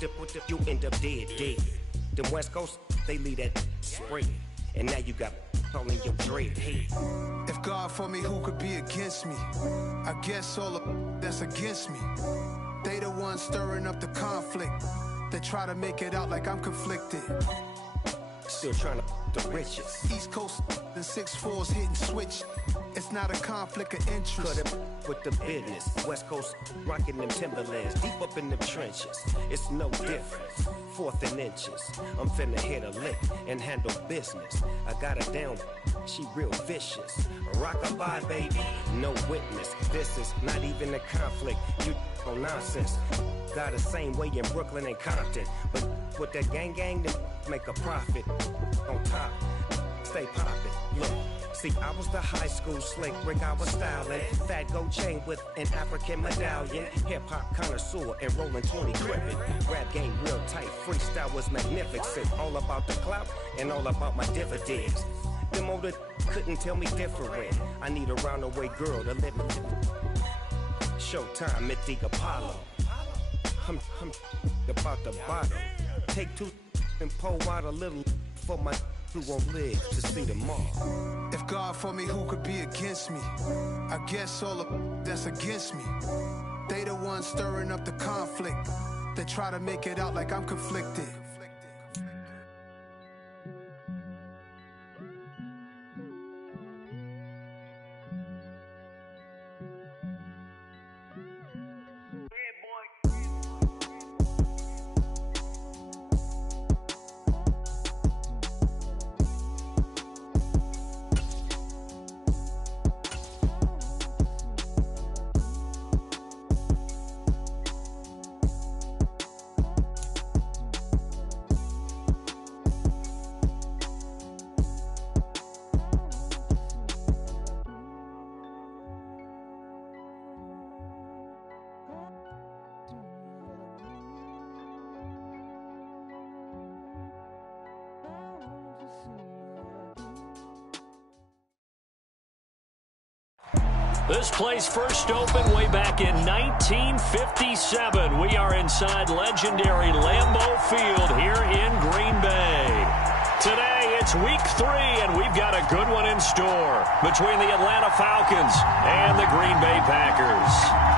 you end up dead. Them West Coast, they leave that spread. And now you got all in your dread head. If God for me, who could be against me? I guess all of that's against me. They the ones stirring up the conflict. They try to make it out like I'm conflicted. Still trying to the riches. East Coast and 6'4s hitting switch. It's not a conflict of interest. Cut it with the business. West Coast rocking them Timberlands deep up in them trenches. It's no difference. 4th and inches. I'm finna hit a lick and handle business. I got her down. She real vicious. Rock-a-bye, baby. No witness. This is not even a conflict. You on nonsense. Got the same way in Brooklyn and Compton. But with that gang, then make a profit. On top, stay poppin'. Look, see, I was the high school slick Rick, I was styling. Fat gold chain with an African medallion. Hip-hop connoisseur and rolling 20 crippin'. Rap game real tight, freestyle was magnificent. All about the clout and all about my dividends. Them older couldn't tell me different. I need a roundaway girl to let me. Showtime at the Apollo. I'm about the bottom. Take 2 and pour out a little for my who won't live to see tomorrow. If God for me, who could be against me? I guess all of that's against me. They the ones stirring up the conflict. They try to make it out like I'm conflicted. This place first opened way back in 1957. We are inside legendary Lambeau Field here in Green Bay. Today, it's week 3, and we've got a good one in store between the Atlanta Falcons and the Green Bay Packers.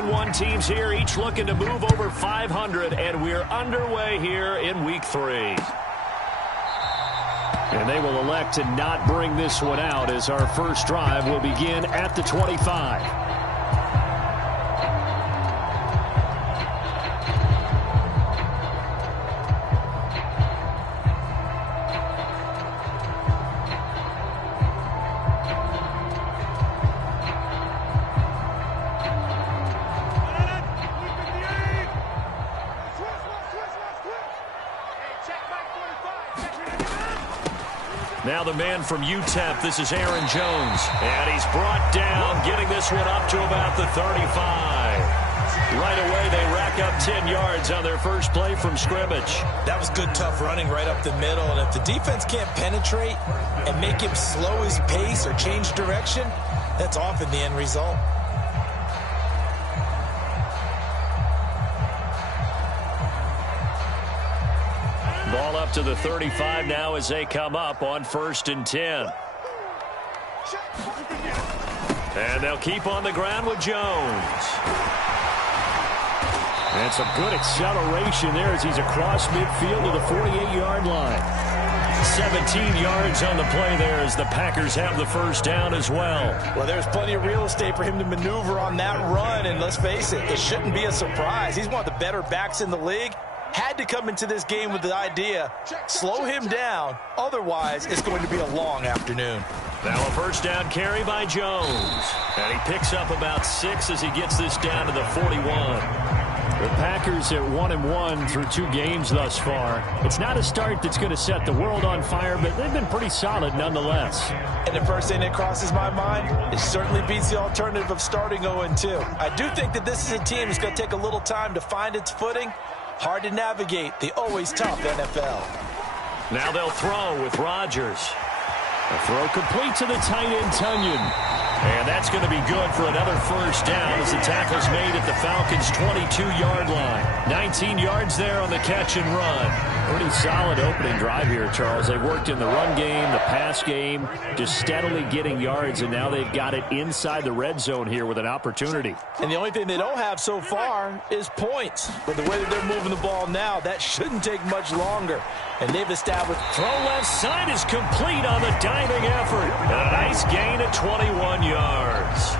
1-1 teams here, each looking to move over 500, and we're underway here in week 3. And they will elect to not bring this one out as our first drive will begin at the 25. Now the man from UTEP, this is Aaron Jones. And he's brought down, getting this one up to about the 35. Right away, they rack up 10 yards on their first play from scrimmage. That was good, tough running right up the middle. And if the defense can't penetrate and make him slow his pace or change direction, that's often the end result. Ball up to the 35 now as they come up on 1st and 10. And they'll keep on the ground with Jones. And some good acceleration there as he's across midfield to the 48-yard line. 17 yards on the play there as the Packers have the first down as well. Well, there's plenty of real estate for him to maneuver on that run, and let's face it, it shouldn't be a surprise. He's one of the better backs in the league. Had to come into this game with the idea, slow him down, otherwise it's going to be a long afternoon. Now a first down carry by Jones. And he picks up about 6 as he gets this down to the 41. The Packers at 1-1 through 2 games thus far. It's not a start that's going to set the world on fire, but they've been pretty solid nonetheless. And the first thing that crosses my mind, it certainly beats the alternative of starting 0-2. I do think that this is a team that's going to take a little time to find its footing. Hard to navigate the always tough NFL. Now they'll throw with Rodgers. A throw complete to the tight end, Tunyon. And that's going to be good for another first down as the tackle's made at the Falcons' 22-yard line. 19 yards there on the catch and run. Pretty solid opening drive here, Charles. They worked in the run game, the pass game, just steadily getting yards, and now they've got it inside the red zone here with an opportunity. And the only thing they don't have so far is points. But the way that they're moving the ball now, that shouldn't take much longer. And they've established. Throw left side is complete on the diving effort. And a nice gain at 21 yards.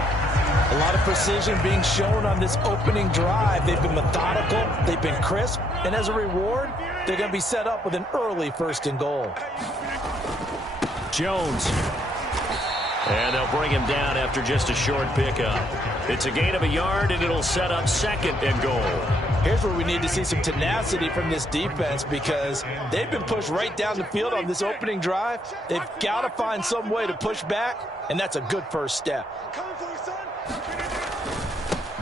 A lot of precision being shown on this opening drive. They've been methodical. They've been crisp. And as a reward, they're going to be set up with an early 1st and goal. Jones. And they'll bring him down after just a short pickup. It's a gain of a yard, and it'll set up 2nd and goal. Here's where we need to see some tenacity from this defense because they've been pushed right down the field on this opening drive. They've got to find some way to push back, and that's a good first step.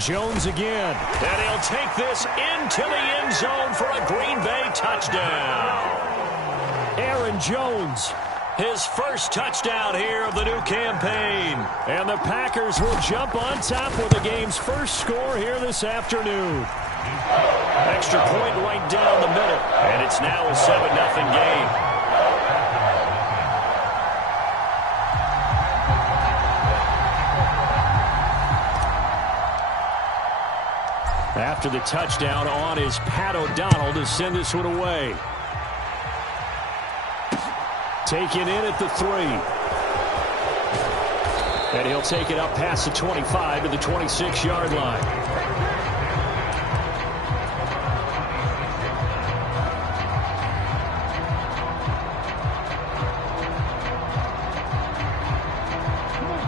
Jones again. And he'll take this into the end zone for a Green Bay touchdown. Aaron Jones. His first touchdown here of the new campaign. And the Packers will jump on top with the game's first score here this afternoon. Extra point right down the middle. And it's now a 7-0 game. After the touchdown, on is Pat O'Donnell to send this one away. Taken in at the 3. And he'll take it up past the 25 to the 26-yard line.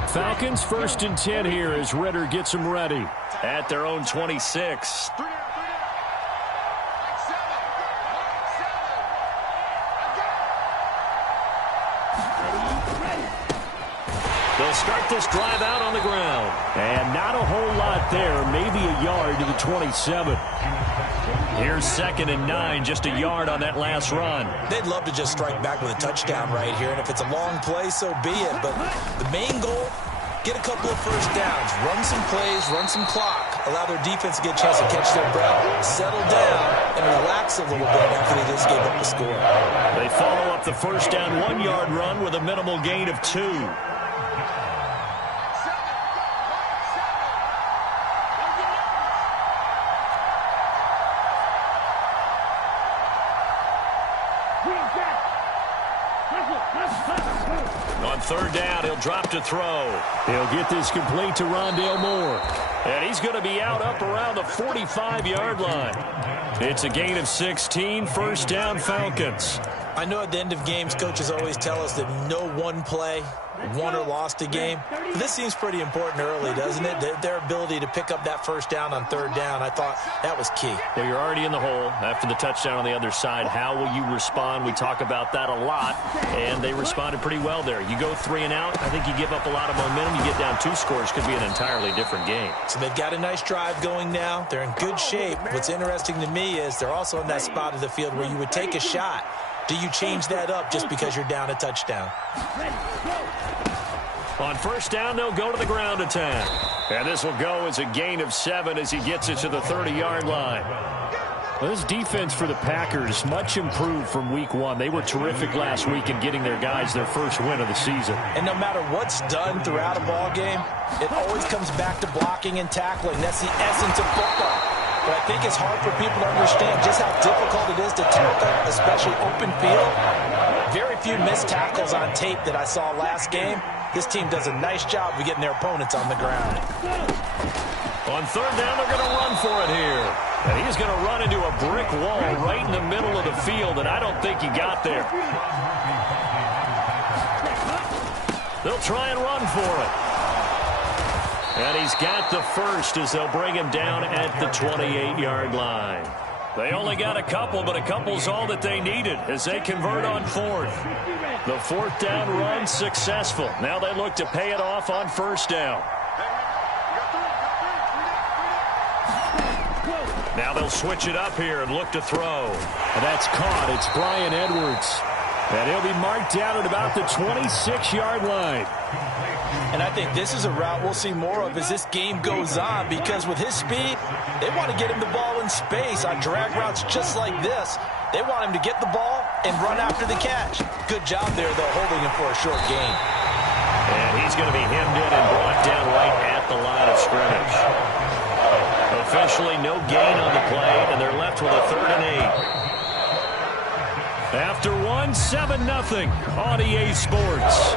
Falcons 1st and 10 here as Ritter gets them ready at their own 26. They'll start this drive out on the ground. And not a whole lot there, maybe a yard to the 27. Here's 2nd and 9, just a yard on that last run. They'd love to just strike back with a touchdown right here, and if it's a long play, so be it. But the main goal, get a couple of first downs, run some plays, run some clock, allow their defense to get a chance to catch their breath, settle down, and relax a little bit after they just gave up the score. They follow up the first down 1-yard run with a minimal gain of 2. On 3rd down, he'll drop to throw. He'll get this complete to Rondale Moore. And he's going to be out up around the 45-yard line. It's a gain of 16, 1st down Falcons. I know at the end of games, coaches always tell us that no one play won or lost a game. But this seems pretty important early, doesn't it? Their ability to pick up that first down on 3rd down, I thought that was key. Well, you're already in the hole after the touchdown on the other side. How will you respond? We talk about that a lot, and they responded pretty well there. You go 3 and out, I think you give up a lot of momentum. You get down 2 scores, could be an entirely different game. So they've got a nice drive going now. They're in good shape. What's interesting to me is they're also in that spot of the field where you would take a shot. Do you change that up just because you're down a touchdown? On 1st down, they'll go to the ground attack. And this will go as a gain of 7 as he gets it to the 30-yard line. Well, this defense for the Packers, much improved from week 1. They were terrific last week in getting their guys their first win of the season. And no matter what's done throughout a ball game, it always comes back to blocking and tackling. That's the essence of football. But I think it's hard for people to understand just how difficult it is to tackle, especially open field. Very few missed tackles on tape that I saw last game. This team does a nice job of getting their opponents on the ground. On 3rd down, they're going to run for it here. And he's going to run into a brick wall right in the middle of the field, and I don't think he got there. They'll try and run for it. And he's got the first as they'll bring him down at the 28-yard line. They only got a couple, but a couple's all that they needed as they convert on fourth. The fourth down run successful. Now they look to pay it off on first down. Now they'll switch it up here and look to throw. And that's caught. It's Bryan Edwards. And he'll be marked down at about the 26-yard line. And I think this is a route we'll see more of as this game goes on, because with his speed, they want to get him the ball in space on drag routes just like this. They want him to get the ball and run after the catch. Good job there, though, holding him for a short gain. And he's going to be hemmed in and brought down right at the line of scrimmage. Officially no gain on the play, and they're left with a 3rd and 8. After one, 7-0 on EA Sports.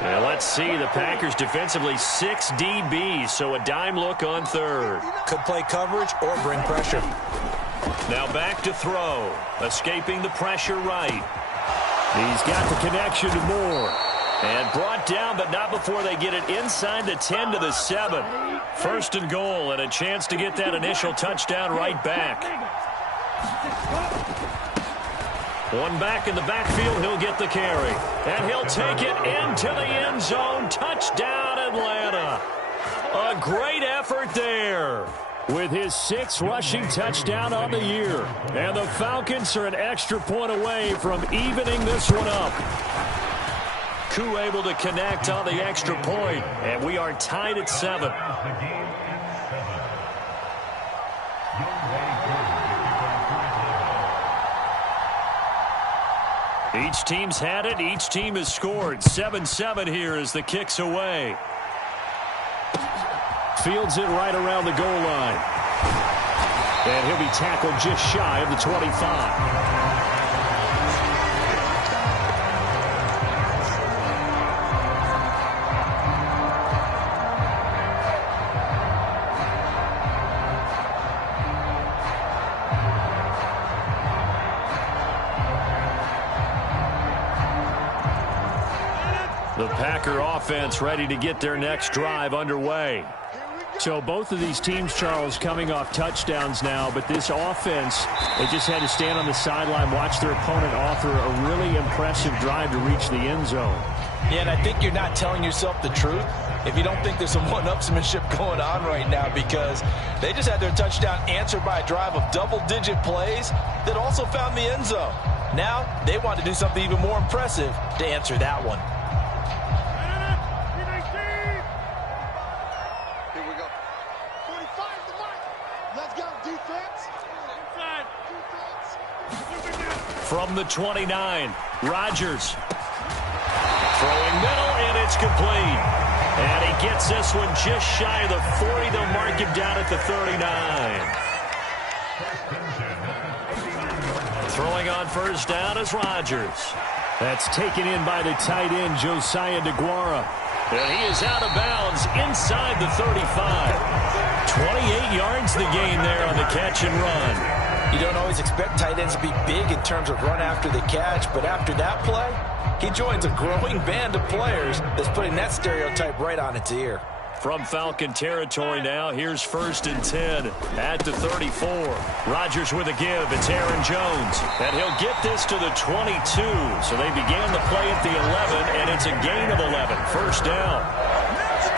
And let's see, the Packers defensively 6 DBs, so a dime look on 3rd. Could play coverage or bring pressure. Now back to throw, escaping the pressure right. He's got the connection to Moore. And brought down, but not before they get it inside the 10 to the 7. 1st and goal, and a chance to get that initial touchdown right back. One back in the backfield, he'll get the carry. And he'll take it into the end zone. Touchdown, Atlanta. A great effort there. With his 6th rushing touchdown on the year. And the Falcons are an extra point away from evening this one up. Koo able to connect on the extra point, and we are tied at 7. Each team's had it. Each team has scored. 7-7 here as the kick's away. Fields it right around the goal line. And he'll be tackled just shy of the 25. The Packer offense ready to get their next drive underway. So both of these teams, Charles, coming off touchdowns now, but this offense, they just had to stand on the sideline, watch their opponent offer a really impressive drive to reach the end zone. Yeah, and I think you're not telling yourself the truth if you don't think there's some one-upsmanship going on right now, because they just had their touchdown answered by a drive of double-digit plays that also found the end zone. Now they want to do something even more impressive to answer that one. From the 29, Rodgers. Throwing middle, and it's complete. And he gets this one just shy of the 40. They'll mark him down at the 39. Throwing on first down is Rodgers. That's taken in by the tight end, Josiah DeGuara. And he is out of bounds inside the 35. 28 yards the gain there on the catch and run. You don't always expect tight ends to be big in terms of run after the catch, but after that play, he joins a growing band of players that's putting that stereotype right on its ear. From Falcon territory now, here's 1st and 10 at the 34. Rodgers with a give. It's Aaron Jones. And he'll get this to the 22. So they began the play at the 11, and it's a gain of 11. First down.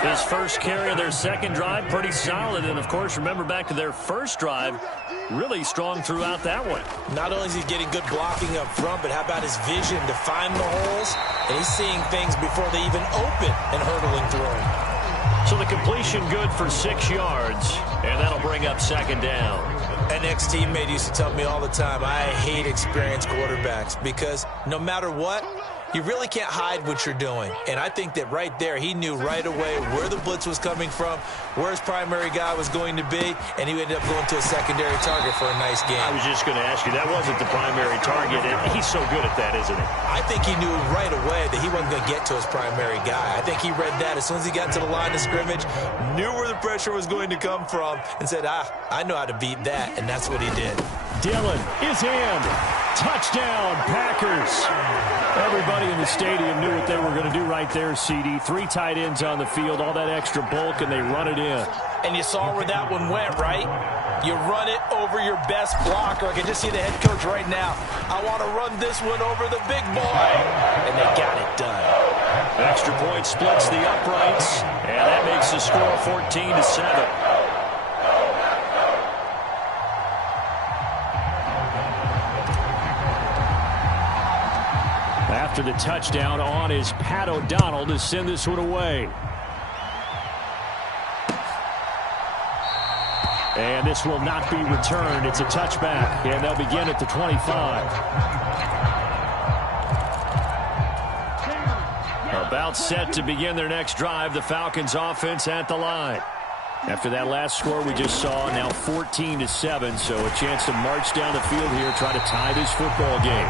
His first carry of their second drive, pretty solid. And, of course, remember back to their first drive, really strong throughout that one. Not only is he getting good blocking up front, but how about his vision to find the holes? And he's seeing things before they even open and hurdling through them. So the completion good for 6 yards, and that'll bring up 2nd down. An ex-teammate used to tell me all the time, I hate experienced quarterbacks because no matter what, you really can't hide what you're doing. And I think that right there, he knew right away where the blitz was coming from, where his primary guy was going to be, and he ended up going to a secondary target for a nice game. I was just going to ask you, that wasn't the primary target, and he's so good at that, isn't he? I think he knew right away that he wasn't going to get to his primary guy. I think he read that as soon as he got to the line of scrimmage, knew where the pressure was going to come from, and said, I know how to beat that, and that's what he did. Dillon is in. Touchdown, Packers. Everybody in the stadium knew what they were going to do right there, CD. 3 tight ends on the field, all that extra bulk, and they run it in. And you saw where that one went, right? You run it over your best blocker. I can just see the head coach right now. I want to run this one over the big boy. And they got it done. Extra point splits the uprights, and that makes the score 14-7. After the touchdown, on is Pat O'Donnell to send this one away. And this will not be returned. It's a touchback, and they'll begin at the 25. About set to begin their next drive, the Falcons offense at the line. After that last score we just saw, now 14-7, so a chance to march down the field here, try to tie this football game.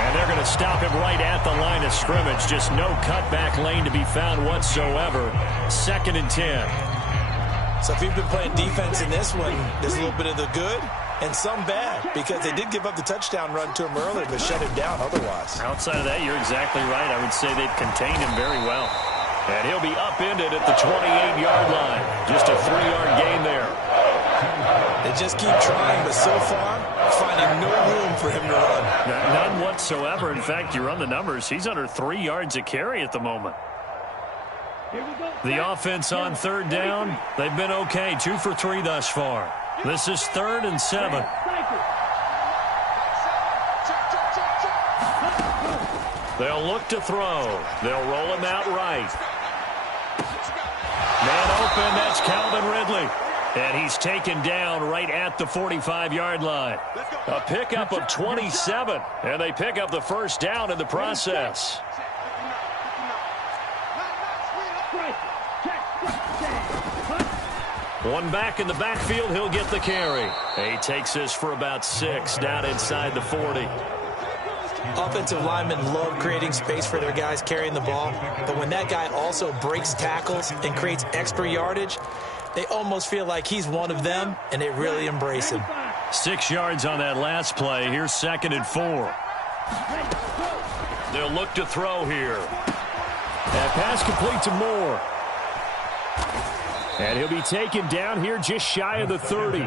And they're going to stop him right at the line of scrimmage. Just no cutback lane to be found whatsoever. 2nd and 10. So if you've been playing defense in this one, there's a little bit of the good and some bad, because they did give up the touchdown run to him earlier, but shut him down otherwise. Outside of that, you're exactly right. I would say they've contained him very well. And he'll be upended at the 28-yard line. Just a 3-yard gain there. They just keep trying, but so far, finding no room for him to run. None whatsoever. In fact, you run the numbers, he's under 3 yards a carry at the moment. The offense on 3rd down, they've been okay. 2 for 3 thus far. This is 3rd and 7. They'll look to throw. They'll roll him out right. Man open, that's Calvin Ridley. And he's taken down right at the 45-yard line. A pickup of 27, and they pick up the first down in the process. One back in the backfield, he'll get the carry. He takes this for about 6 down inside the 40. Offensive linemen love creating space for their guys carrying the ball, but when that guy also breaks tackles and creates extra yardage, they almost feel like he's one of them, and they really embrace him. 6 yards on that last play. Here's 2nd and 4. They'll look to throw here. That pass complete to Moore. And he'll be taken down here just shy of the 30.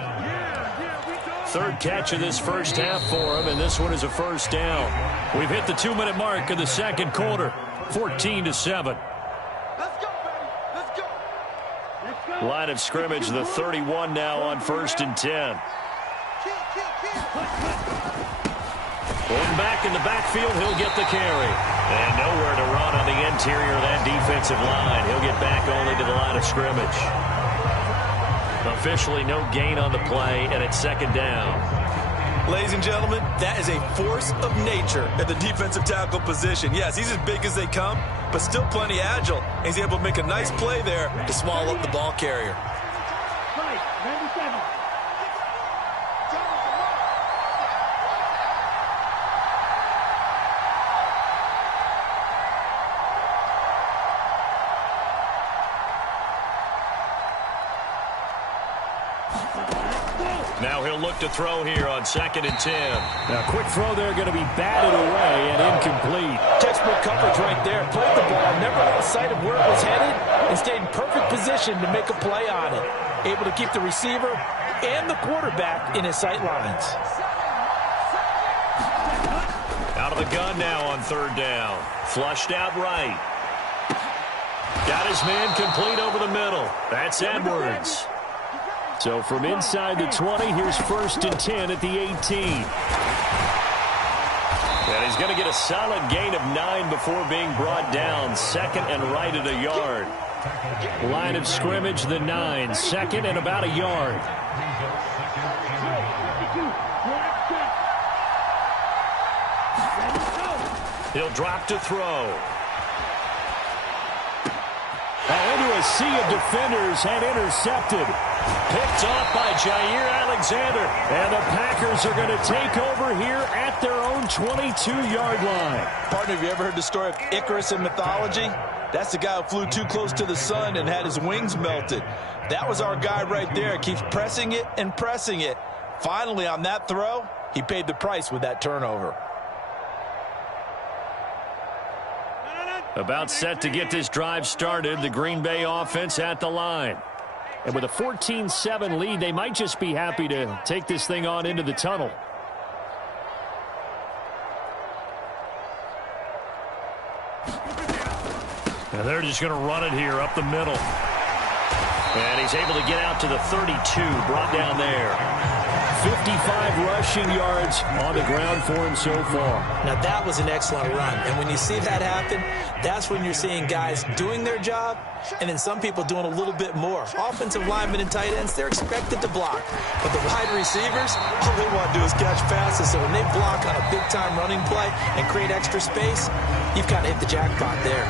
3rd catch of this first half for him, and this one is a first down. We've hit the 2-minute mark of the 2nd quarter. 14-7. Line of scrimmage, the 31 now on 1st and 10. Going back in the backfield, he'll get the carry. And nowhere to run on the interior of that defensive line. He'll get back only to the line of scrimmage. Officially no gain on the play, and it's 2nd down. Ladies and gentlemen, that is a force of nature at the defensive tackle position. Yes, he's as big as they come, but still plenty agile. And he's able to make a nice play there to swallow up the ball carrier. Now he'll look to throw here on 2nd and 10. Now, quick throw there, going to be batted away and incomplete. Textbook coverage right there. Played the ball, never lost sight of where it was headed, and stayed in perfect position to make a play on it. Able to keep the receiver and the quarterback in his sight lines. Out of the gun now on 3rd down. Flushed out right. Got his man complete over the middle. That's Edwards. So from inside the 20, here's 1st and 10 at the 18. And he's going to get a solid gain of 9 before being brought down. 2nd and right at a yard. Line of scrimmage, the 9. 2nd and about a yard. He'll drop to throw. Into a sea of defenders and intercepted. Picked off by Jair Alexander. And the Packers are going to take over here at their own 22-yard line. Partner, have you ever heard the story of Icarus in mythology? That's the guy who flew too close to the sun and had his wings melted. That was our guy right there. Keeps pressing it and pressing it. Finally, on that throw, he paid the price with that turnover. About set to get this drive started, the Green Bay offense at the line. And with a 14-7 lead, they might just be happy to take this thing on into the tunnel. And they're just going to run it here up the middle. And he's able to get out to the 32, brought down there. 55 rushing yards on the ground for him so far. Now, that was an excellent run. And when you see that happen, that's when you're seeing guys doing their job and then some people doing a little bit more. Offensive linemen and tight ends, they're expected to block. But the wide receivers, all they want to do is catch passes. So when they block on a big-time running play and create extra space, you've kind of hit the jackpot there.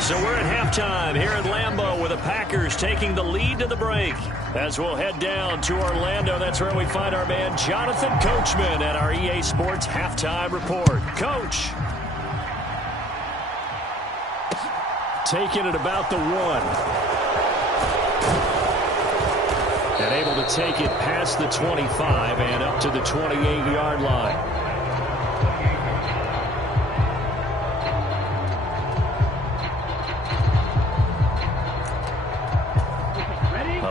So we're at halftime here at Lambeau with the Packers taking the lead to the break. As we'll head down to Orlando, that's where we find our man Jonathan Coachman at our EA Sports Halftime Report. Coach. Taking it about the 1. And able to take it past the 25 and up to the 28-yard line.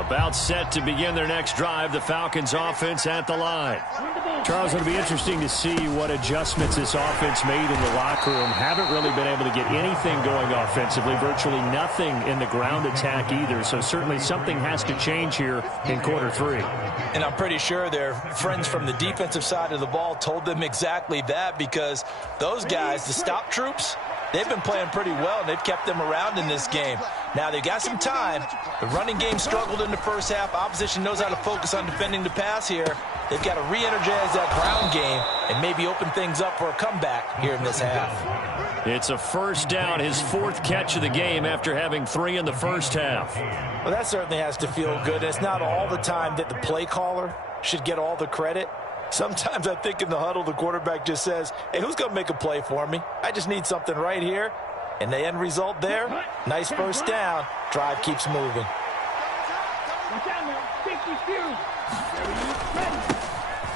About set to begin their next drive, the Falcons offense at the line. Charles, it'll be interesting to see what adjustments this offense made in the locker room. Haven't really been able to get anything going offensively, virtually nothing in the ground attack either. So certainly something has to change here in quarter 3. And I'm pretty sure their friends from the defensive side of the ball told them exactly that, because those guys, the stop troops, they've been playing pretty well, and they've kept them around in this game. Now, they've got some time. The running game struggled in the first half. Opposition knows how to focus on defending the pass here. They've got to re-energize that ground game and maybe open things up for a comeback here in this half. It's a first down, his 4th catch of the game after having 3 in the first half. Well, that certainly has to feel good. It's not all the time that the play caller should get all the credit. Sometimes I think in the huddle, the quarterback just says, hey, who's going to make a play for me? I just need something right here. And the end result there, nice first down. Drive keeps moving.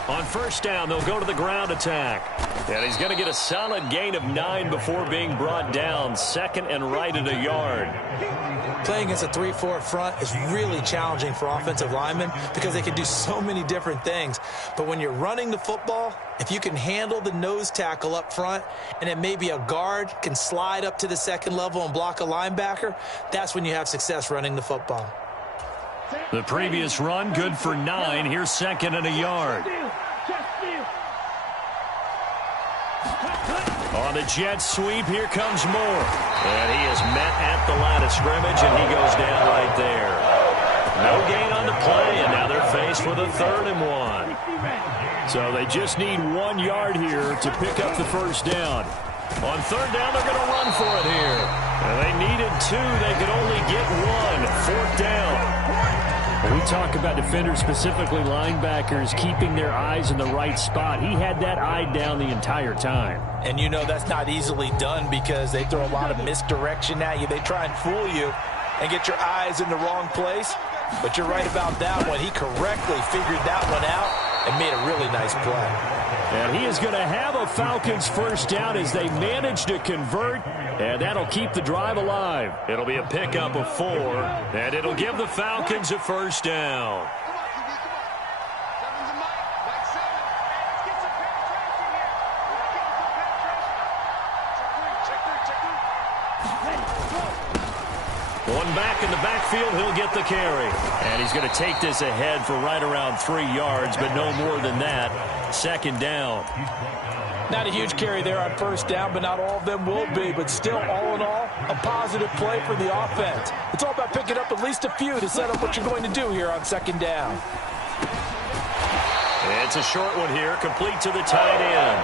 On first down, they'll go to the ground attack. And he's going to get a solid gain of 9 before being brought down. 2nd and right at a yard. Playing against a 3-4 front is really challenging for offensive linemen because they can do so many different things. But when you're running the football, if you can handle the nose tackle up front and then maybe a guard can slide up to the 2nd level and block a linebacker, that's when you have success running the football. The previous run, good for 9. Here's 2nd and a yard. On the jet sweep, here comes Moore. And he is met at the line of scrimmage, and he goes down right there. No gain on the play, and now they're faced with a 3rd and 1. So they just need 1 yard here to pick up the first down. On 3rd down, they're going to run for it here. And they needed 2. They could only get 1. 4th down. When we talk about defenders, specifically linebackers, keeping their eyes in the right spot, he had that eye down the entire time. And you know that's not easily done because they throw a lot of misdirection at you. They try and fool you and get your eyes in the wrong place. But you're right about that one. He correctly figured that one out and made a really nice play. And he is going to have a Falcons first down as they manage to convert, and that'll keep the drive alive. It'll be a pickup of 4, and it'll give the Falcons a first down. One back in the backfield, he'll get the carry. And he's going to take this ahead for right around 3 yards, but no more than that. 2nd down. Not a huge carry there on first down, but not all of them will be. But still, all in all, a positive play for the offense. It's all about picking up at least a few to set up what you're going to do here on 2nd down. It's a short one here, complete to the tight end.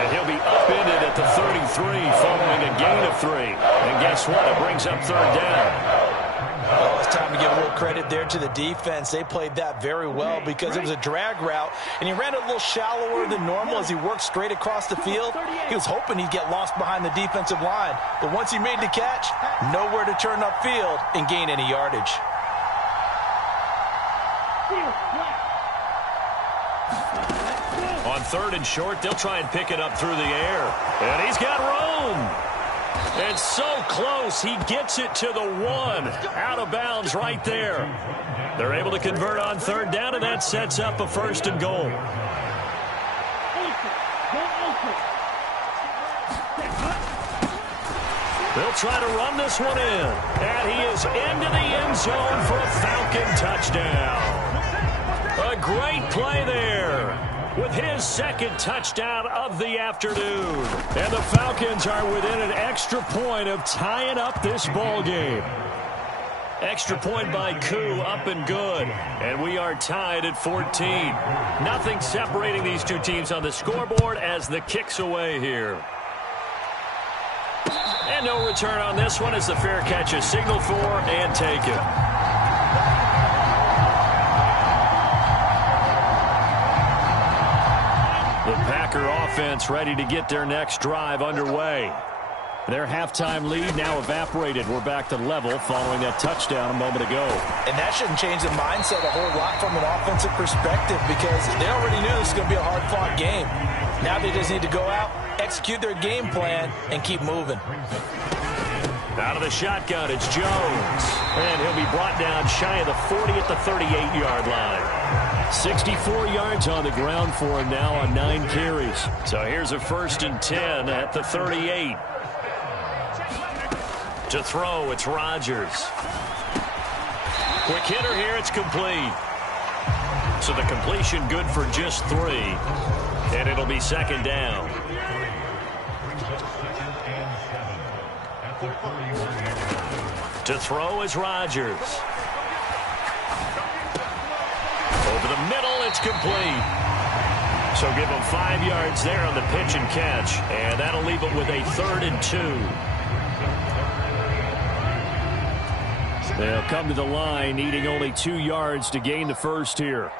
And he'll be upended at the 33 following a gain of 3. And guess what? It brings up 3rd down. Well, it's time to give a little credit there to the defense. They played that very well because it was a drag route, and he ran a little shallower than normal as he worked straight across the field. He was hoping he'd get lost behind the defensive line, but once he made the catch, nowhere to turn upfield and gain any yardage. 3rd and short. They'll try and pick it up through the air. And he's got room. And so close, he gets it to the 1. Out of bounds right there. They're able to convert on 3rd down, and that sets up a 1st and goal. They'll try to run this one in. And he is into the end zone for a Falcon touchdown. A great play there with his 2nd touchdown of the afternoon. And the Falcons are within an extra point of tying up this ball game. Extra point by Koo, up and good. And we are tied at 14. Nothing separating these two teams on the scoreboard as the kick's away here. And no return on this one as the fair catch is signaled for and taken. The Packer offense ready to get their next drive underway. Their halftime lead now evaporated. We're back to level following that touchdown a moment ago. And that shouldn't change the mindset a whole lot from an offensive perspective because they already knew this was going to be a hard-fought game. Now they just need to go out, execute their game plan, and keep moving. Out of the shotgun, it's Jones. And he'll be brought down shy of the 40 at the 38-yard line. 64 yards on the ground for him now on 9 carries. So here's a 1st and 10 at the 38. To throw, it's Rodgers. Quick hitter here, it's complete. So the completion good for just 3. And it'll be 2nd down. To throw is Rodgers. Over the middle, it's complete. So give him 5 yards there on the pitch and catch. And that'll leave him with a 3rd and 2. They'll come to the line, needing only 2 yards to gain the 1st here.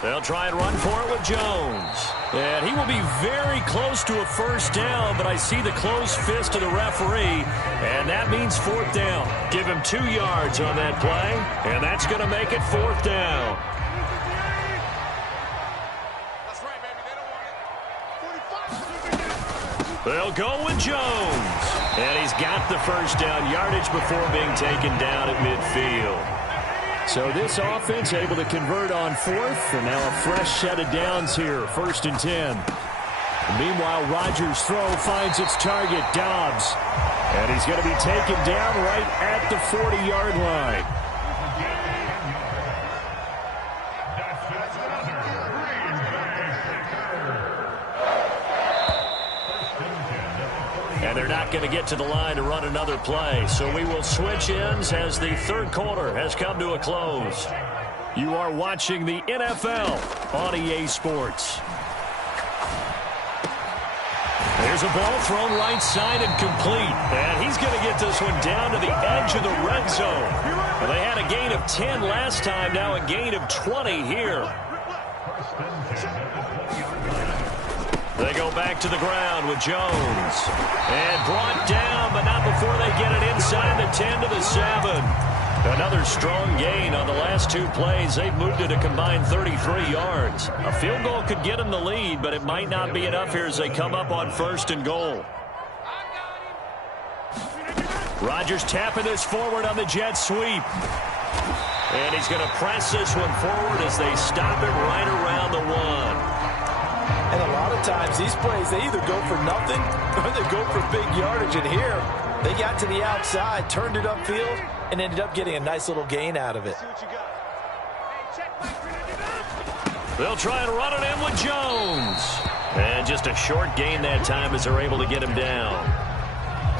They'll try and run for it with Jones. And he will be very close to a 1st down, but I see the closed fist of the referee, and that means 4th down. Give him 2 yards on that play, and that's going to make it 4th down. They'll go with Jones. And he's got the 1st down yardage before being taken down at midfield. So this offense able to convert on 4th, and now a fresh set of downs here, 1st and 10. And meanwhile, Rodgers' throw finds its target, Dobbs. And he's going to be taken down right at the 40-yard line. And they're not going to get to the line to run another play. So we will switch ends as the 3rd quarter has come to a close. You are watching the NFL on EA Sports. There's a ball thrown right side and complete. And he's going to get this one down to the edge of the red zone. Well, they had a gain of 10 last time, now a gain of 20 here. They go back to the ground with Jones. And brought down, but not before they get it inside the 10 to the 7. Another strong gain on the last 2 plays. They've moved it a combined 33 yards. A field goal could get them the lead, but it might not be enough here as they come up on 1st and goal. Rodgers tapping this forward on the jet sweep. And he's going to press this one forward as they stop it right around the 1. And a lot of times, these plays, they either go for nothing or they go for big yardage. And here, they got to the outside, turned it upfield, and ended up getting a nice little gain out of it. They'll try and run it in with Jones. And just a short gain that time as they're able to get him down.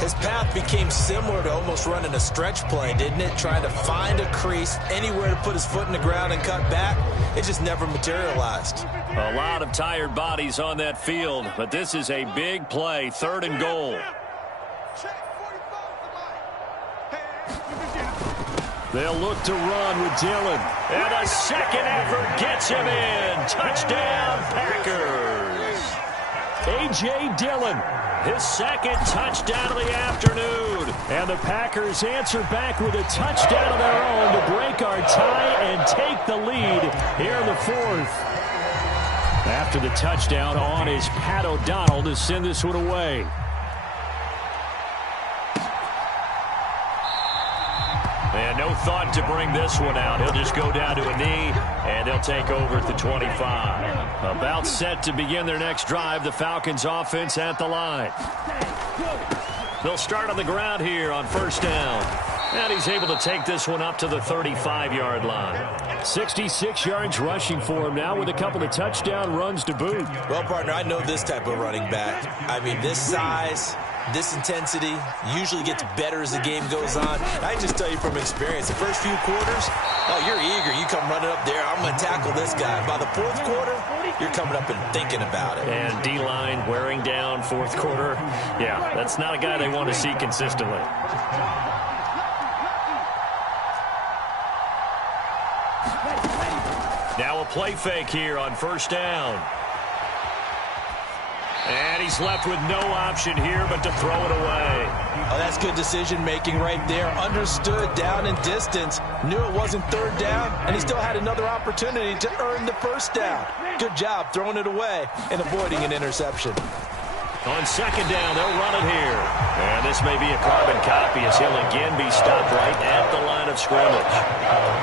His path became similar to almost running a stretch play, didn't it? Trying to find a crease, anywhere to put his foot in the ground and cut back. It just never materialized. A lot of tired bodies on that field, but this is a big play, 3rd and goal. They'll look to run with Dillon. And a second effort gets him in. Touchdown, Packers. A.J. Dillon his second touchdown of the afternoon. And the Packers answer back with a touchdown of their own to break our tie and take the lead here in the fourth. After the touchdown, on is Pat O'Donnell to send this one away. And no thought to bring this one out. He'll just go down to a knee, and they'll take over at the 25. About set to begin their next drive, the Falcons offense at the line. They'll start on the ground here on first down. And he's able to take this one up to the 35-yard line. 66 yards rushing for him now with a couple of touchdown runs to boot. Well, partner, I know this type of running back. I mean, this size, this intensity usually gets better as the game goes on. I just tell you from experience, the first few quarters, oh, you're eager. You come running up there, I'm going to tackle this guy. By the fourth quarter, you're coming up and thinking about it. And D-line wearing down fourth quarter. Yeah, that's not a guy they want to see consistently. Now a play fake here on first down. And he's left with no option here but to throw it away. Oh, that's good decision-making right there. Understood down and distance. Knew it wasn't third down, and he still had another opportunity to earn the first down. Good job throwing it away and avoiding an interception. On second down, they'll run it here. And this may be a carbon copy as he'll again be stopped right at the line of scrimmage.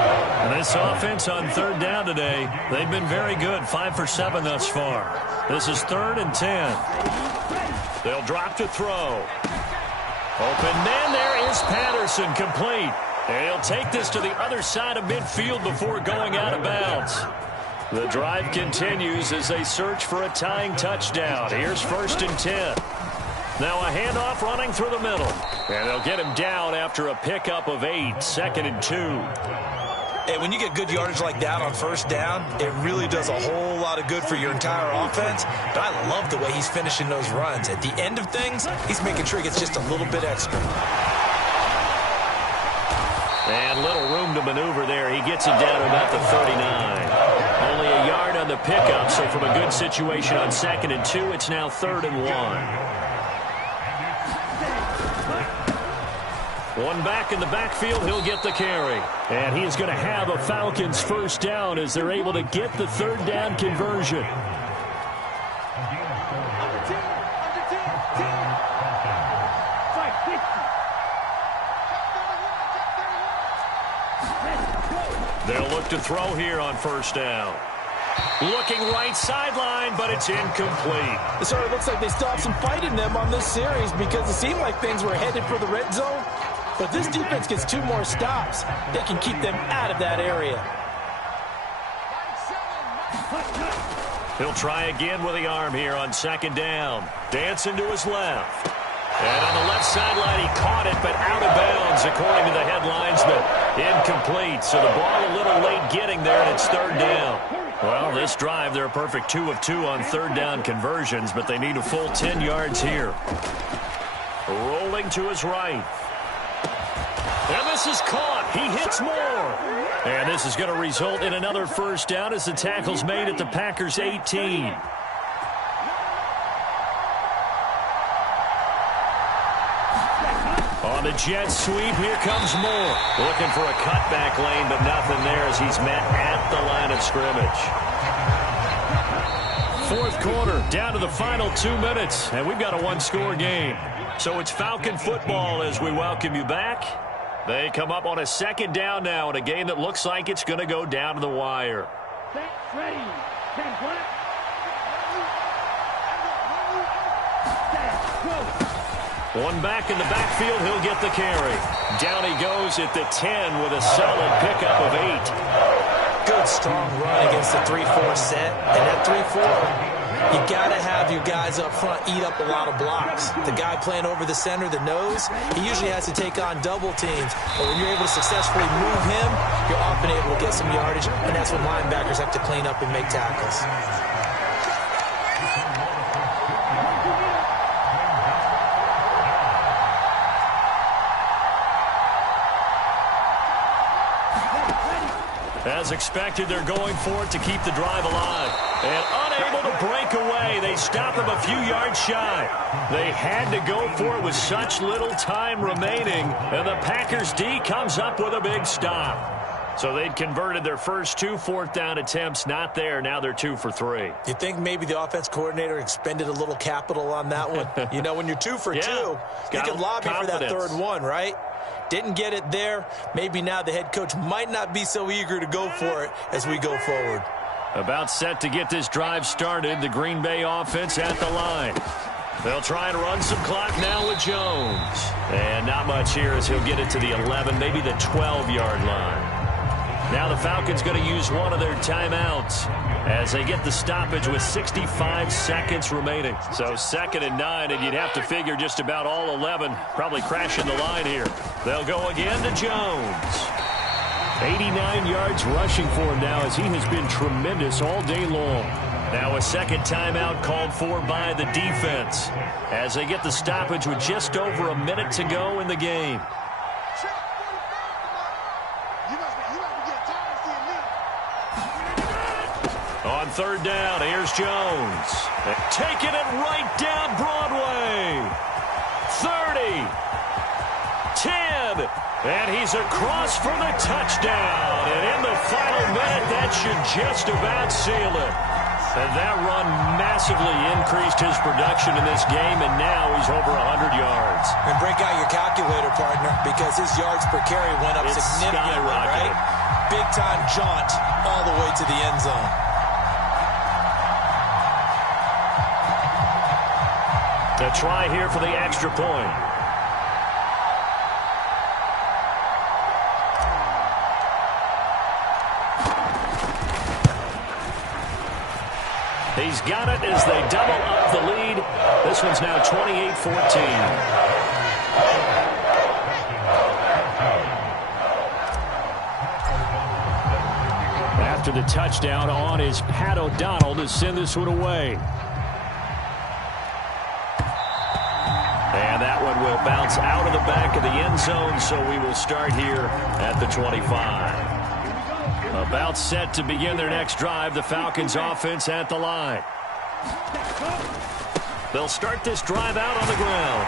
And this offense on third down today, they've been very good. 5 for 7 thus far. This is 3rd and 10. They'll drop to throw. Open man, there is Patterson, complete. And he'll take this to the other side of midfield before going out of bounds. The drive continues as they search for a tying touchdown. Here's 1st and 10. Now a handoff running through the middle. And they'll get him down after a pickup of 8. 2nd and 2. And when you get good yardage like that on first down, it really does a whole lot of good for your entire offense. But I love the way he's finishing those runs. At the end of things, he's making sure he gets just a little bit extra. And little room to maneuver there. He gets it down to about the 39. Only a yard on the pickup, so from a good situation on 2nd and 2, it's now 3rd and 1. One back in the backfield, he'll get the carry. And he is going to have a Falcons first down as they're able to get the third down conversion. They'll look to throw here on first down. Looking right sideline, but it's incomplete. It sort of looks like they still have some fight in them on this series because it seemed like things were headed for the red zone. But this defense gets 2 more stops. They can keep them out of that area. He'll try again with the arm here on 2nd down. Dancing to his left. And on the left sideline, he caught it, but out of bounds, according to the head linesman. Incomplete, so the ball a little late getting there, and it's 3rd down. Well, this drive, they're a perfect 2 of 2 on third down conversions, but they need a full 10 yards here. Rolling to his right. And this is caught. He hits more. And this is going to result in another first down as the tackle's made at the Packers' 18. On the jet sweep, here comes Moore. Looking for a cutback lane, but nothing there as he's met at the line of scrimmage. 4th quarter, down to the final 2 minutes, and we've got a 1-score game. So it's Falcon football as we welcome you back. They come up on a 2nd down now in a game that looks like it's going to go down to the wire. Ready. One back in the backfield, he'll get the carry. Down he goes at the 10 with a solid pickup of 8. Good, strong run against the 3-4 set. And that 3-4, you got to have your guys up front eat up a lot of blocks. The guy playing over the center, the nose, he usually has to take on double teams. But when you're able to successfully move him, you're often able to get some yardage, and that's when linebackers have to clean up and make tackles. As expected, they're going for it to keep the drive alive. And unable to break away. They stop him a few yards shy. They had to go for it with such little time remaining. And the Packers D comes up with a big stop. So they'd converted their first 2 fourth-down attempts. Not there. Now they're 2 for 3. You think maybe the offense coordinator expended a little capital on that one? You know, when you're 2 for 2, you can lobby for that third one, right? Didn't get it there. Maybe now the head coach might not be so eager to go for it as we go forward. About set to get this drive started. The Green Bay offense at the line. They'll try and run some clock now with Jones. And not much here as he'll get it to the 11, maybe the 12-yard line. Now the Falcons going to use one of their timeouts as they get the stoppage with 65 seconds remaining. So 2nd and 9, and you'd have to figure just about all 11 probably crashing the line here. They'll go again to Jones. 89 yards rushing for him now as he has been tremendous all day long. Now a second timeout called for by the defense as they get the stoppage with just over a minute to go in the game. On 3rd down, here's Jones. Taking it right down Broadway. 30. 10. And he's across for the touchdown. And in the final minute, that should just about seal it. And that run massively increased his production in this game, and now he's over 100 yards. And break out your calculator, partner, because his yards per carry went up significantly, right? Big-time jaunt all the way to the end zone. The try here for the extra point. He's got it as they double up the lead. This one's now 28-14. After the touchdown on is Pat O'Donnell to send this one away. And that one will bounce out of the back of the end zone, so we will start here at the 25. About set to begin their next drive, the Falcons offense at the line. They'll start this drive out on the ground.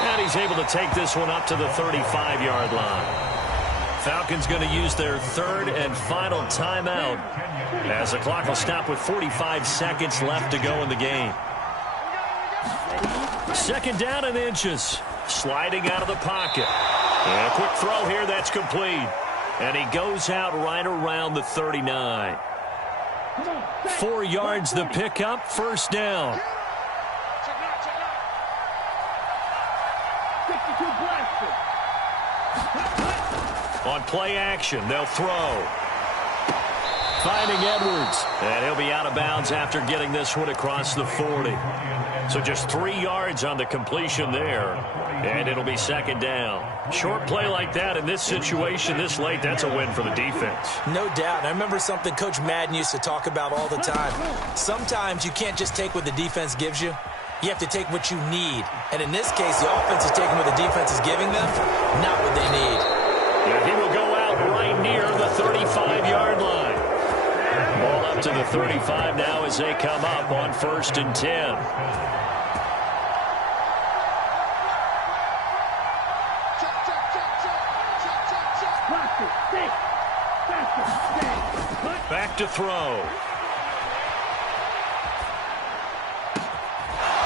And he's able to take this one up to the 35-yard line. Falcons going to use their 3rd and final timeout as the clock will stop with 45 seconds left to go in the game. 2nd down and inches. Sliding out of the pocket. And a quick throw here that's complete. And he goes out right around the 39. 4 yards the pickup, 1st down. On play action, they'll throw. Finding Edwards. And he'll be out of bounds after getting this one across the 40. So just 3 yards on the completion there. And it'll be 2nd down. Short play like that in this situation this late, that's a win for the defense. No doubt. I remember something Coach Madden used to talk about all the time. Sometimes you can't just take what the defense gives you. You have to take what you need. And in this case, the offense is taking what the defense is giving them, not what they need. And he will go out right near the 35-yard line. Ball up to the 35 now as they come up on 1st and 10. Back to throw.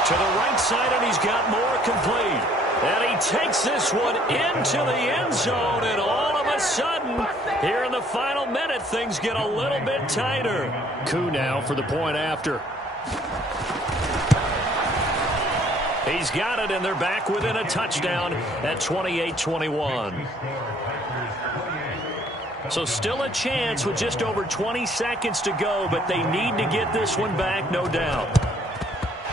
To the right side, and he's got more complete. And he takes this one into the end zone, and all of a sudden, here in the final minute, things get a little bit tighter. Coup now for the point after. He's got it, and they're back within a touchdown at 28-21. So still a chance with just over 20 seconds to go, but they need to get this one back, no doubt.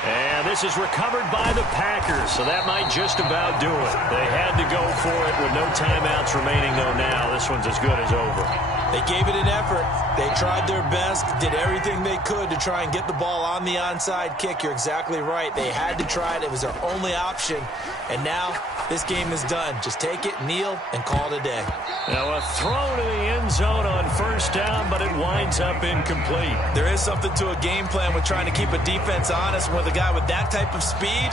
And this is recovered by the Packers, so that might just about do it. They had to go for it with no timeouts remaining, though, now. This one's as good as over. They gave it an effort. They tried their best, did everything they could to try and get the ball on the onside kick. You're exactly right. They had to try it. It was their only option. And now this game is done. Just take it, kneel, and call it a day. Now a throw to the end zone on first down, but it winds up incomplete. There is something to a game plan with trying to keep a defense honest. With a guy with that type of speed,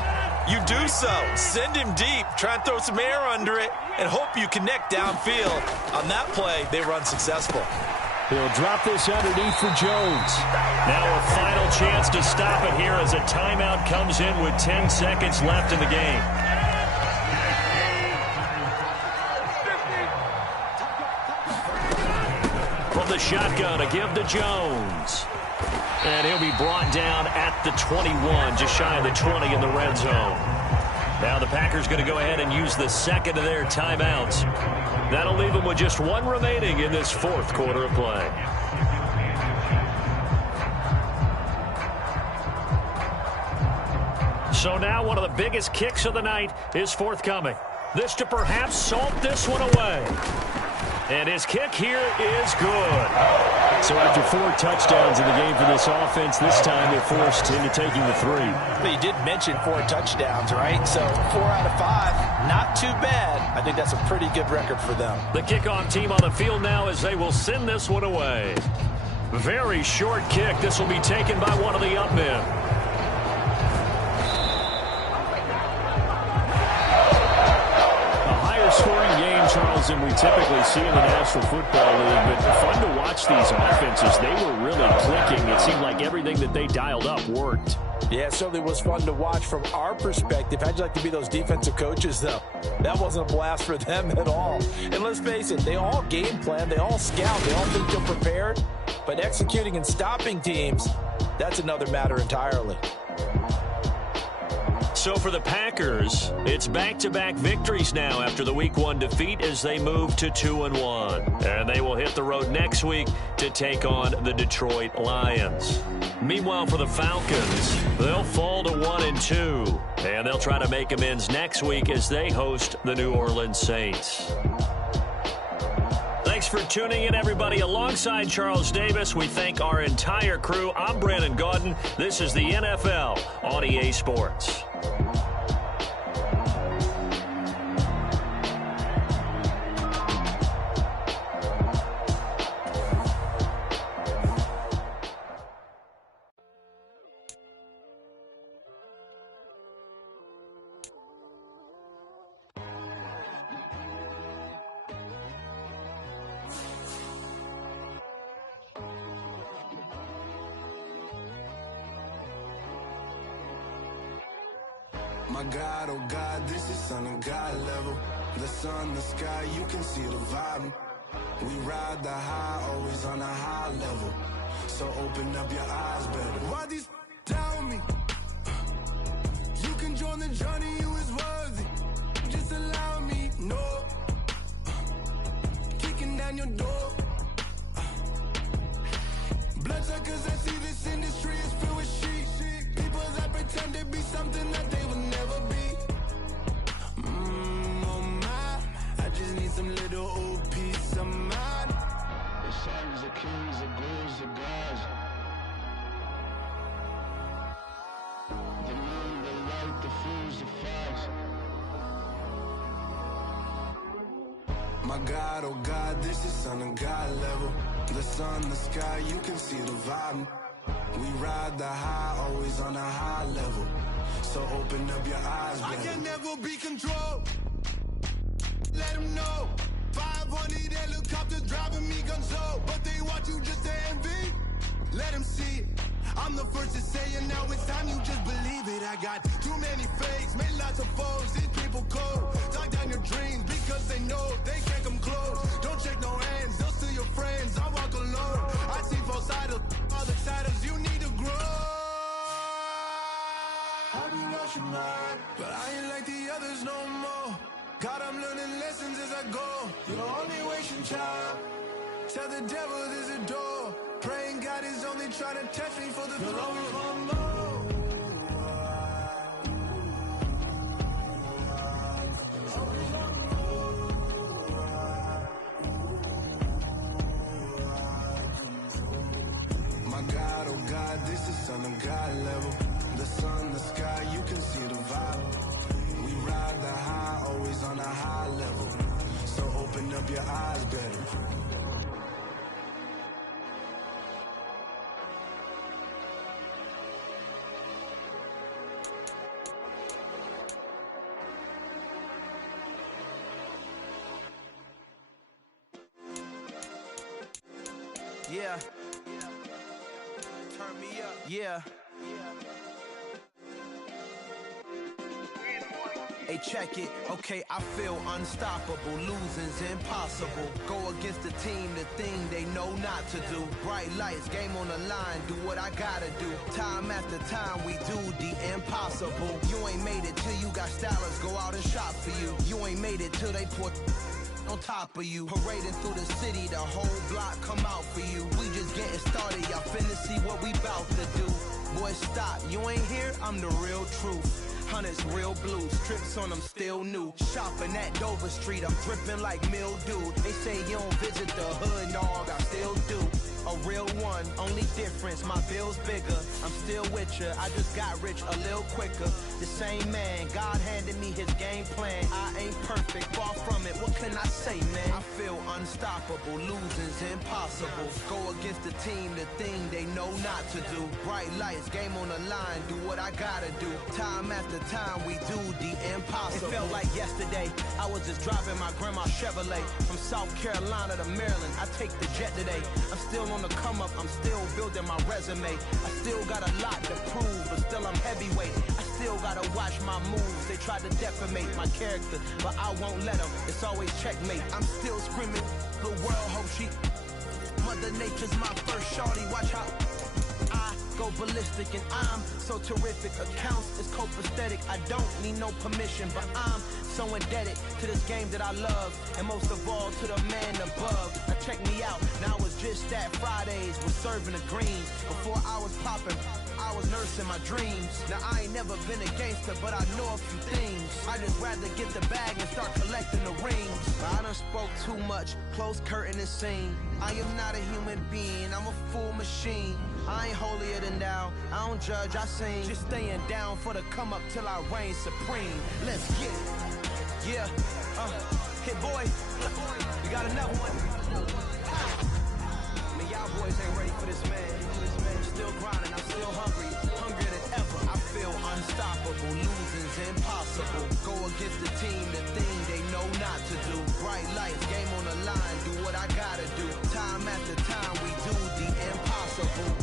you do so. Send him deep. Try and throw some air under it and hope you connect downfield. On that play, they run successful. He'll drop this underneath for Jones. Now a final chance to stop it here as a timeout comes in with 10 seconds left in the game. From the shotgun, a give to Jones. And he'll be brought down at the 21, just shy of the 20 in the red zone. Now the Packers going to go ahead and use the second of their timeouts. That'll leave them with just one remaining in this fourth quarter of play. So now one of the biggest kicks of the night is forthcoming. This to perhaps salt this one away. And his kick here is good. So after 4 touchdowns in the game for this offense, this time they're forced into taking the 3. Well, you did mention 4 touchdowns, right? So 4 out of 5, not too bad. I think that's a pretty good record for them. The kickoff team on the field now as they will send this one away. Very short kick. This will be taken by one of the up men. Scoring game, Charles, than we typically see in the National Football League, but fun to watch these offenses. They were really clicking. It seemed like everything that they dialed up worked. Yeah, it certainly was fun to watch from our perspective. How'd you like to be those defensive coaches, though? That wasn't a blast for them at all. And let's face it, they all game plan, they all scout, they all think they're prepared, but executing and stopping teams, that's another matter entirely. So for the Packers, it's back-to-back victories now after the Week 1 defeat as they move to 2-1. And they will hit the road next week to take on the Detroit Lions. Meanwhile, for the Falcons, they'll fall to 1-2. And they'll try to make amends next week as they host the New Orleans Saints. Thanks for tuning in, everybody. Alongside Charles Davis, we thank our entire crew. I'm Brandon Gaudin. This is the NFL on EA Sports. My God, oh God, this is Son of God level. The sun, the sky, you can see the vibe. We ride the high, always on a high level. So open up your eyes better. Why these tell me? You can join the journey, you is worthy. Just allow me, no. Kicking down your door. Bloodsuckers, I see this industry is filled with shit. People that pretend to be something that they will never be. Oh my, I just need some little old peace of mind. The sons of kings, the ghouls, the gods. The moon, the light, the fools, the facts. My God, oh God, this is Son of God level. The sun, the sky, you can see the vibe. We ride the high, always on a high level. So open up your eyes, baby. I can never be controlled. Let them know. 500 helicopters driving me gonzo. But they want you just to envy. Let them see it. I'm the first to say it, now it's time you just believe it. I got too many fakes, made lots of foes. These people cold. Talk down your dreams because they know they can't come close. Don't check no hands, they'll steal your friends. I walk alone. I see both sides of all the titles you need to grow. Have you lost your mind? But I ain't like the others no more. God, I'm learning lessons as I go. You're only wasting time. Tell the devil there's a door. Praying God is only trying to test me for the glory of more. God, this is son of God level. The sun, the sky, you can see the vibe. We ride the high, always on a high level. So open up your eyes better. Yeah. Turn me up. Yeah. Hey, check it. Okay, I feel unstoppable. Losing's impossible. Go against the team, the thing they know not to do. Bright lights, game on the line. Do what I gotta do. Time after time, we do the impossible. You ain't made it till you got stylists go out and shop for you. You ain't made it till they put on top of you. Parading through the city, the whole block come out for you. We just getting started, y'all finna see what we bout to do. Boy, stop, you ain't here, I'm the real truth. Hunters, real blue, strips on them still new. Shopping at Dover Street, I'm dripping like mildew. They say you don't visit the hood, dog, I still do. A real one, only difference, my bill's bigger. I'm still with ya, I just got rich a little quicker. The same man, God handed me his game plan. I ain't perfect, far from it, what can I say, man? I feel unstoppable, losing's impossible. Go against the team, the thing they know not to do. Bright lights, game on the line, do what I gotta do. Time after time, we do the impossible. It felt like yesterday, I was just driving my grandma's Chevrolet. From South Carolina to Maryland, I take the jet today. I'm still on the come up, I'm still building my resume. I still got a lot to prove, but still I'm heavyweight. I still gotta watch my moves. They try to defamate my character, but I won't let them. It's always checkmate. I'm still screaming, the world hope she. Mother Nature's my first shorty, watch how I go ballistic and I'm so terrific. Accounts is copacetic, I don't need no permission, but I'm so indebted to this game that I love, and most of all to the man above. Now check me out, now it's just that Fridays was serving the greens. Before I was popping, I was nursing my dreams. Now I ain't never been a gangster, but I know a few things. I just rather get the bag and start collecting the rings. I done spoke too much, close curtain and scene. I am not a human being, I'm a full machine. I ain't holier than thou, I don't judge, I sing. Just staying down for the come up till I reign supreme. Let's get it. Yeah, hit boy, we got another one. Man, y'all boys ain't ready for this, man. I'm still grinding, I'm still hungry, hungrier than ever. I feel unstoppable, losing's impossible. Go against the team, the thing they know not to do. Bright lights, game on the line, do what I gotta do. Time after time, we do the impossible.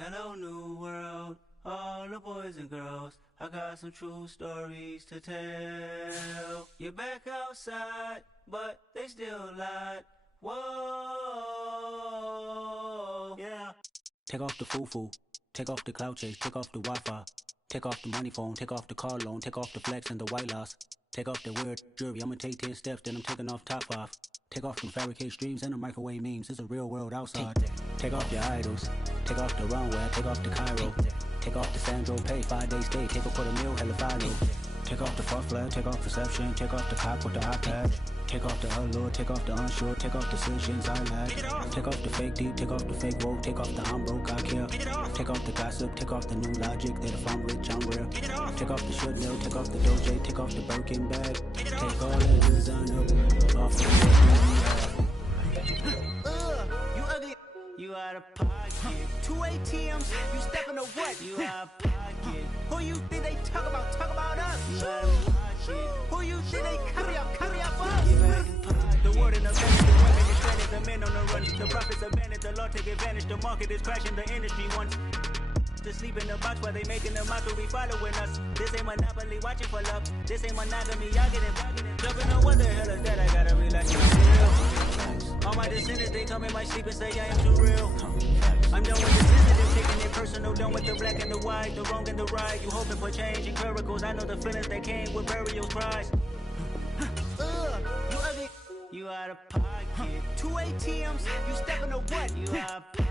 Hello, new world, all the boys and girls. I got some true stories to tell. You're back outside, but they still lied. Whoa, yeah. Take off the foo-foo, take off the cloud chase, take off the Wi-Fi, take off the money phone, take off the car loan, take off the flex and the white loss, take off the weird jewelry. I'ma take 10 steps, then I'm taking off top 5. Take off them fabricate streams and the microwave memes. It's a real world outside. Take off your idols. Take off the runway. Take off the Cairo. Take off the Sandro Pay. 5-day stay. Take a quarter meal. Hella follow. Take off the fuck flag. Take off perception. Take off the cop with the iPad. Take off the allure. Take off the unsure. Take off decisions I lack. Take off the fake deep. Take off the fake woke. Take off the I'm broke. I care. Take off the gossip. Take off the new logic that if I'm rich I'm real. Take off the should know. Take off the Doge. Take off the Birkin bag. Take all that designer off the You ugly. You out of pocket. 2 ATMs, you stepping to what? You out of pocket. Who you think they talk about? Talk about us. You out of pocket. Who you think they carry up for us? Get back in pocket. The word in the vanish, the women is stranded, the men on the run. The profits abandoned, the law take advantage. The market is crashing, the industry wants to sleep in the box while they making a mockery following us. This ain't monopoly, watching for love. This ain't monogamy, y'all getting jumping on what the hell is that? I gotta relax and chill. All my descendants, they come in my sleep and say I am too real. I'm done with the sensitive, taking it personal, done with the black and the white, the wrong and the right. You hoping for change and miracles. I know the feelings that came with burial cries. You ugly. You out of pocket. 2 ATMs, you stepping to what? You out of pocket.